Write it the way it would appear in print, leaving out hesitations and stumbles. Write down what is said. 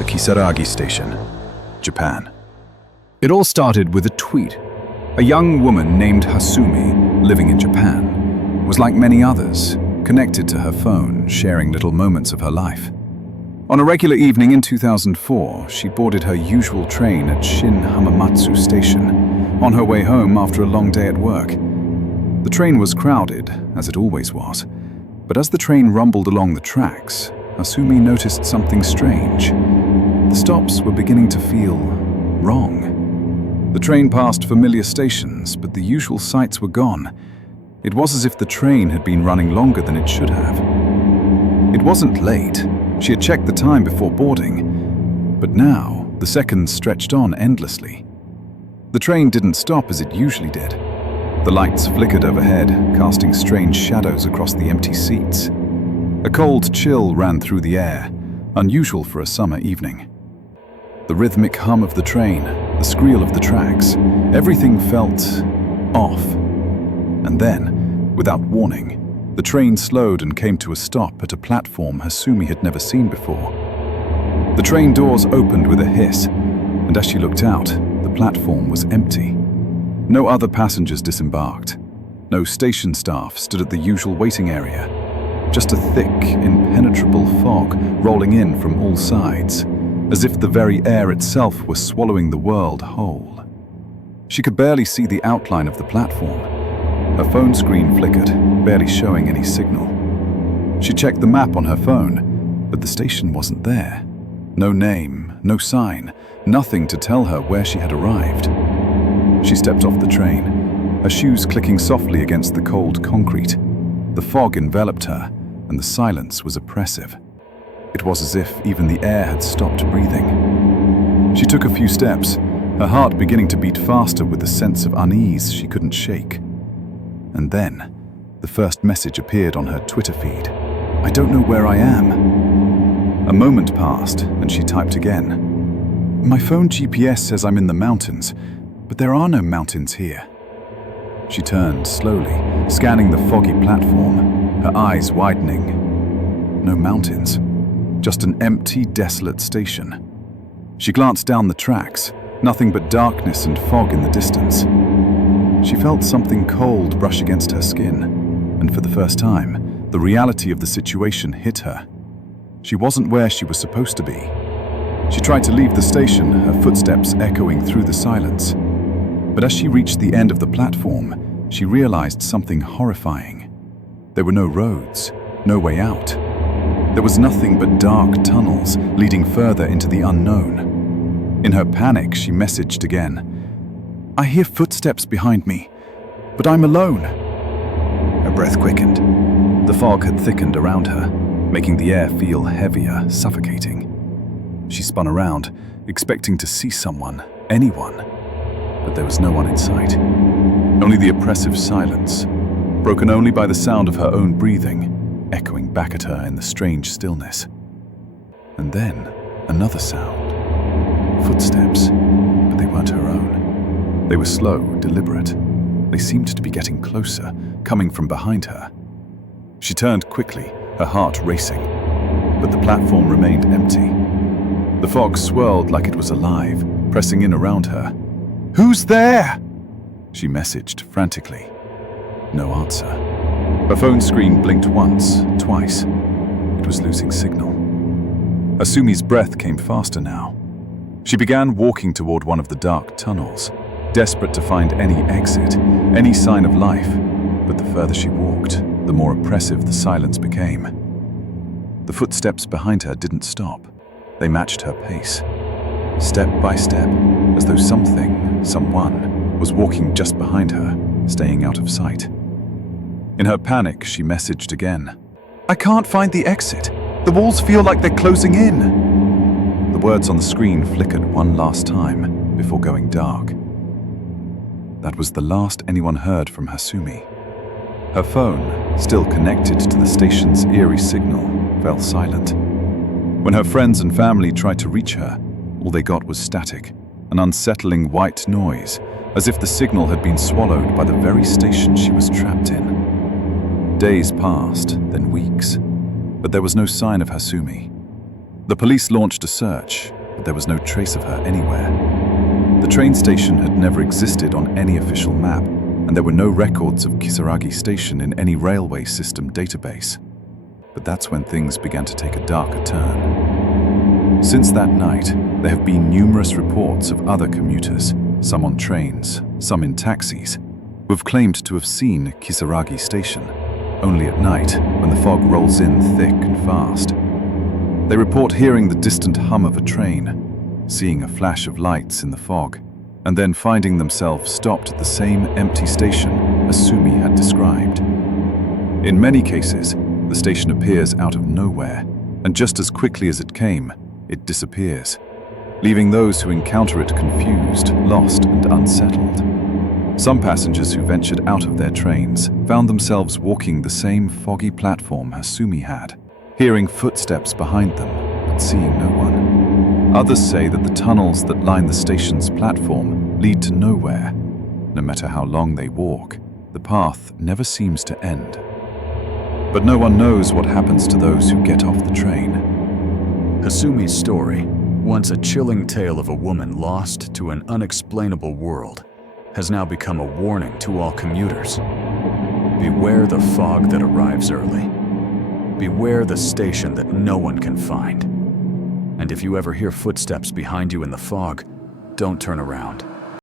the Kisaragi station, Japan. It all started with a tweet. A young woman named Hasumi, living in Japan, was like many others, connected to her phone, sharing little moments of her life. On a regular evening in 2004, she boarded her usual train at Shin Hamamatsu Station, on her way home after a long day at work. The train was crowded, as it always was, but as the train rumbled along the tracks, Hasumi noticed something strange. The stops were beginning to feel wrong. The train passed familiar stations, but the usual sights were gone. It was as if the train had been running longer than it should have. It wasn't late. She had checked the time before boarding, but now the seconds stretched on endlessly. The train didn't stop as it usually did. The lights flickered overhead, casting strange shadows across the empty seats. A cold chill ran through the air, unusual for a summer evening. The rhythmic hum of the train, the squeal of the tracks, everything felt off. And then, without warning, the train slowed and came to a stop at a platform Hasumi had never seen before. The train doors opened with a hiss, and as she looked out, the platform was empty. No other passengers disembarked. No station staff stood at the usual waiting area. Just a thick, impenetrable fog rolling in from all sides, as if the very air itself was swallowing the world whole. She could barely see the outline of the platform. Her phone screen flickered, barely showing any signal. She checked the map on her phone, but the station wasn't there. No name, no sign, nothing to tell her where she had arrived. She stepped off the train, her shoes clicking softly against the cold concrete. The fog enveloped her, and the silence was oppressive. It was as if even the air had stopped breathing. She took a few steps, her heart beginning to beat faster with a sense of unease she couldn't shake. And then, the first message appeared on her Twitter feed. "I don't know where I am." A moment passed, and she typed again. "My phone GPS says I'm in the mountains, but there are no mountains here." She turned slowly, scanning the foggy platform, her eyes widening. No mountains, just an empty, desolate station. She glanced down the tracks, nothing but darkness and fog in the distance. She felt something cold brush against her skin, and for the first time, the reality of the situation hit her. She wasn't where she was supposed to be. She tried to leave the station, her footsteps echoing through the silence. But as she reached the end of the platform, she realized something horrifying. There were no roads, no way out. There was nothing but dark tunnels leading further into the unknown. In her panic, she messaged again. "I hear footsteps behind me, but I'm alone." Her breath quickened. The fog had thickened around her, making the air feel heavier, suffocating. She spun around, expecting to see someone, anyone, but there was no one in sight. Only the oppressive silence, broken only by the sound of her own breathing, echoing back at her in the strange stillness. And then, another sound. Footsteps, but they weren't her own. They were slow, deliberate. They seemed to be getting closer, coming from behind her. She turned quickly, her heart racing, but the platform remained empty. The fog swirled like it was alive, pressing in around her. "Who's there?" she messaged frantically. No answer. Her phone screen blinked once, twice. It was losing signal. Hasumi's breath came faster now. She began walking toward one of the dark tunnels, desperate to find any exit, any sign of life. But the further she walked, the more oppressive the silence became. The footsteps behind her didn't stop. They matched her pace. Step by step, as though something, someone, was walking just behind her, staying out of sight. In her panic, she messaged again. "I can't find the exit. The walls feel like they're closing in." The words on the screen flickered one last time before going dark. That was the last anyone heard from Hasumi. Her phone, still connected to the station's eerie signal, fell silent. When her friends and family tried to reach her, all they got was static, an unsettling white noise, as if the signal had been swallowed by the very station she was trapped in. Days passed, then weeks, but there was no sign of Hasumi. The police launched a search, but there was no trace of her anywhere. The train station had never existed on any official map, and there were no records of Kisaragi station in any railway system database. But that's when things began to take a darker turn. Since that night, there have been numerous reports of other commuters, some on trains, some in taxis, who have claimed to have seen Kisaragi station, only at night when the fog rolls in thick and fast. They report hearing the distant hum of a train, seeing a flash of lights in the fog, and then finding themselves stopped at the same empty station Hasumi had described. In many cases, the station appears out of nowhere, and just as quickly as it came, it disappears, leaving those who encounter it confused, lost, and unsettled. Some passengers who ventured out of their trains found themselves walking the same foggy platform Hasumi had, hearing footsteps behind them, but seeing no one. Others say that the tunnels that line the station's platform lead to nowhere. No matter how long they walk, the path never seems to end. But no one knows what happens to those who get off the train. Hasumi's story, once a chilling tale of a woman lost to an unexplainable world, has now become a warning to all commuters. Beware the fog that arrives early. Beware the station that no one can find. And if you ever hear footsteps behind you in the fog, don't turn around.